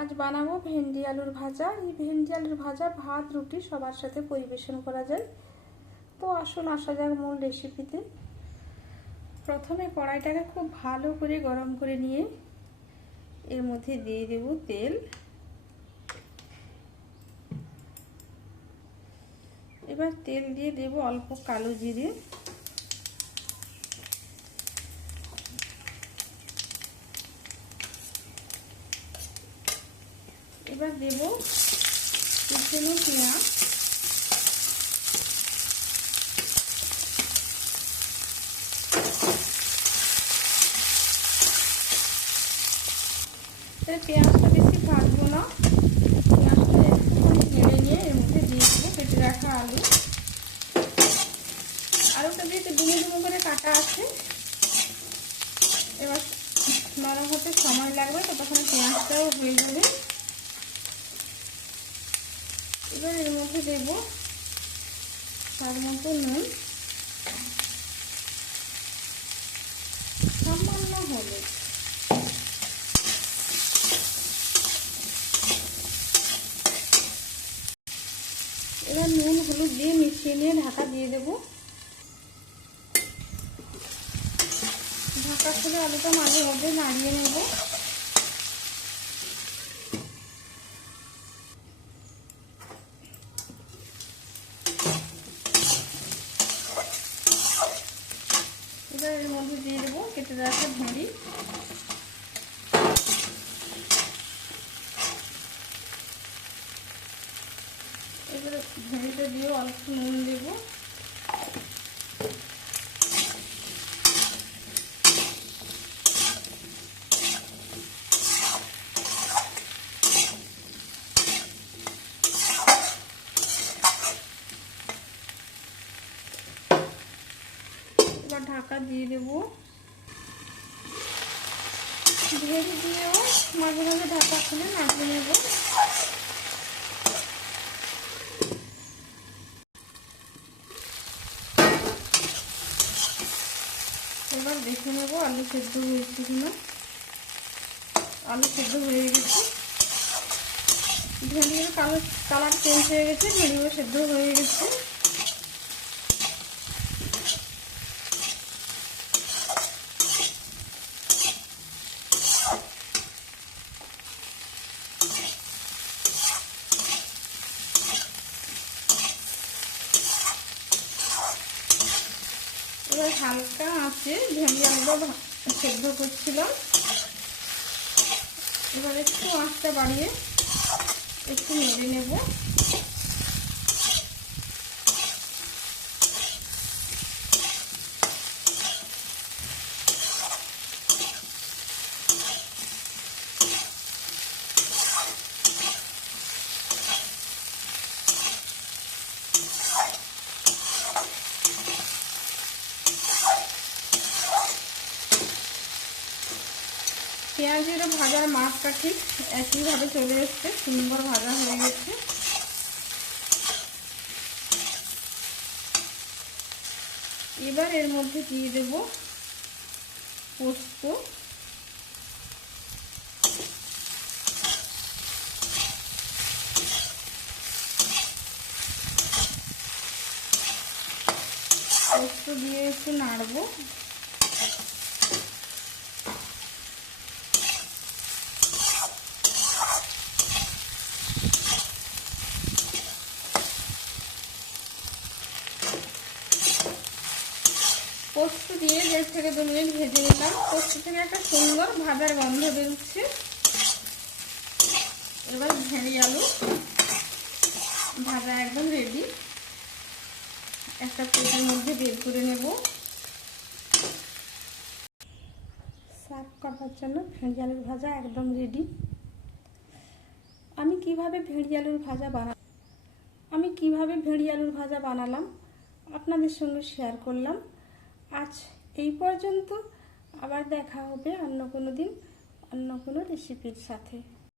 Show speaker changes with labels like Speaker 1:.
Speaker 1: আজ বানাবো ভেন্ডি আলুর ভাজা। এই ভেন্ডি আলুর ভাজা ভাত, রুটি সবার সাথে পরিবেশন করা যায়। তো আসুন আসা যাক মূল রেসিপিতে প্রথমে কড়াইটাকে খুব ভালো করে গরম করে নিয়ে এর মধ্যে দিয়ে দেব তেল। এবার তেল দিয়ে দেব অল্প কালো জিরে। এবার দেব কুচনো পেঁয়াজ। পেঁয়াজটা বেশি ভাজবো না। পেঁয়াজটা একটুখানি নিয়ে এর মধ্যে দিয়ে দেবো কেটে রাখা আলু। আলুটা যেহেতু ডুমো ডুমো করে কাটা আছে, এবার নরম হতে সময় লাগবে, ততক্ষণে পেঁয়াজটাও হয়ে যাবে। এবার এর মধ্যে দেব তার মতো নুন। সামান্য হলুদ। এবার নুন, হলুদ দিয়ে মিশিয়ে নিয়ে ঢাকা দিয়ে দেব। ঢাকা খুলে আলুটা মাঝে মধ্যে নাড়িয়ে নেব। এবার এর মধ্যে দিয়ে দেবো কেটে রাখা ভেঁড়ি। এবারে ভেঁড়িটা দিয়ে অল্প নুন দেবো। ঢাকা দিয়ে দেবো। ভেড়ি দিয়েও মাঝে মাঝে ঢাকা খুলে নাড়িয়ে নেব। এবার দেখে নেব আলু সেদ্ধ হয়েছে কিনা। আলু সেদ্ধ হয়ে গেছে। ভেন্ডির কালার কালার চেঞ্জ হয়ে গেছে ভেন্ডিও সেদ্ধ হয়ে গেছে এবার হালকা আছে ভেন্ডি আলুটা সেদ্ধ করছিলাম। এবার একটু আঁচটা বাড়িয়ে একটু নেড়ে নেব। পেঁয়াজের ভাজার মাছটা ঠিক একইভাবে চলে এসছে, সুন্দর ভাজা হয়ে গেছে। এবার এর মধ্যে দিয়ে দেব পোস্ত। পোস্ত দিয়ে একটু নাড়বো। পোস্ত থেকে দু মিনিট ভেজে নিলাম। পোস্ত থেকে একটা সুন্দর ভাজার গন্ধ বেরোচ্ছে। এবার ভেড়ি আলু। ভাজা একদম রেডি একটা প্লেটের মধ্যে বের করে নেব। সার্ভ করার জন্য ভেড়ি আলুর ভাজা একদম রেডি আমি কীভাবে ভেড়ি আলুর ভাজা বানা আমি কীভাবে ভেড়ি আলুর ভাজা বানালাম আপনাদের সঙ্গে শেয়ার করলাম। আজ এই পর্যন্ত আবার দেখা হবে অন্য কোনো দিন অন্য কোনো রেসিপির সাথে।